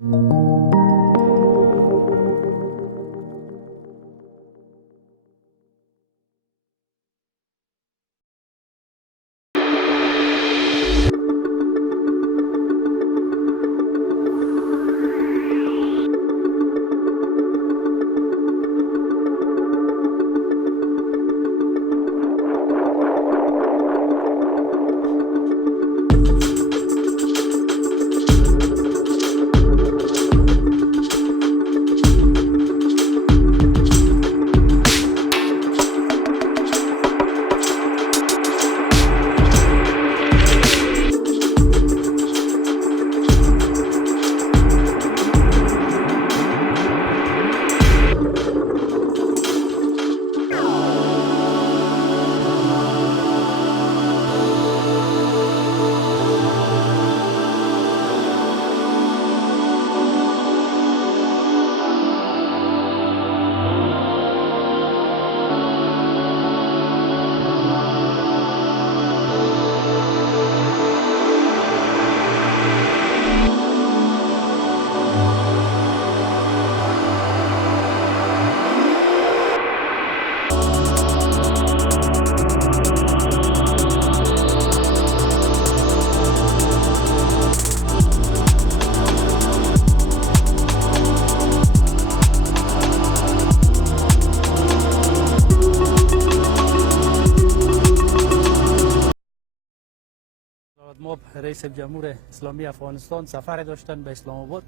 ما رئیس جمهور اسلامی افغانستان سفر داشتن به اسلام آباد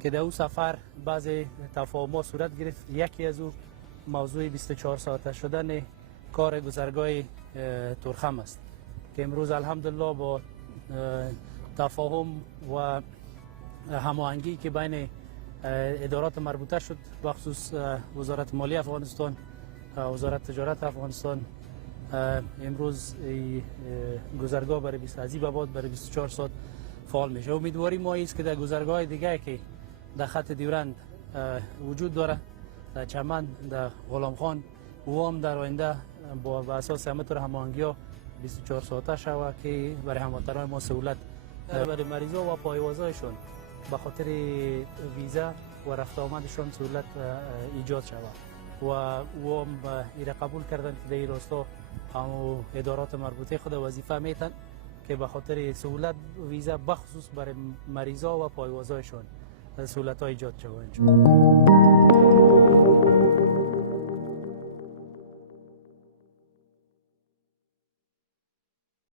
که در او سفر بعضی تفاهم‌ها صورت گرفت. یکی از او موضوع 24 ساعته شدن کار گذرگاه تورخم است که امروز الحمدلله با تفاهم و هماهنگی که بین ادارات مربوطه شد بخصوص وزارت مالی افغانستان، وزارت تجارت افغانستان، امروز گذرگاه برای از به بعد برای 24 ساعت فعال میشه. امیدواری ما است که در گذرگاه دیگه که در خط دیورند وجود داره، در چمن، در غلام خان، او هم در آینده با اساس همه طور هماهنگی‌ها 24 ساعته شود که برای هموطنان ما سهولت برای مریضا و پایوازایشون به خاطر ویزا و رفت آمدشون سهولت ایجاد شود و او هم ایره قبول کردن که در این راستا همو ادارات مربوطه خود وظیفه میتن که به خاطر سهولت ویزا بخصوص برای مریضا و پایوازایشون سهولت ها ایجاد شود.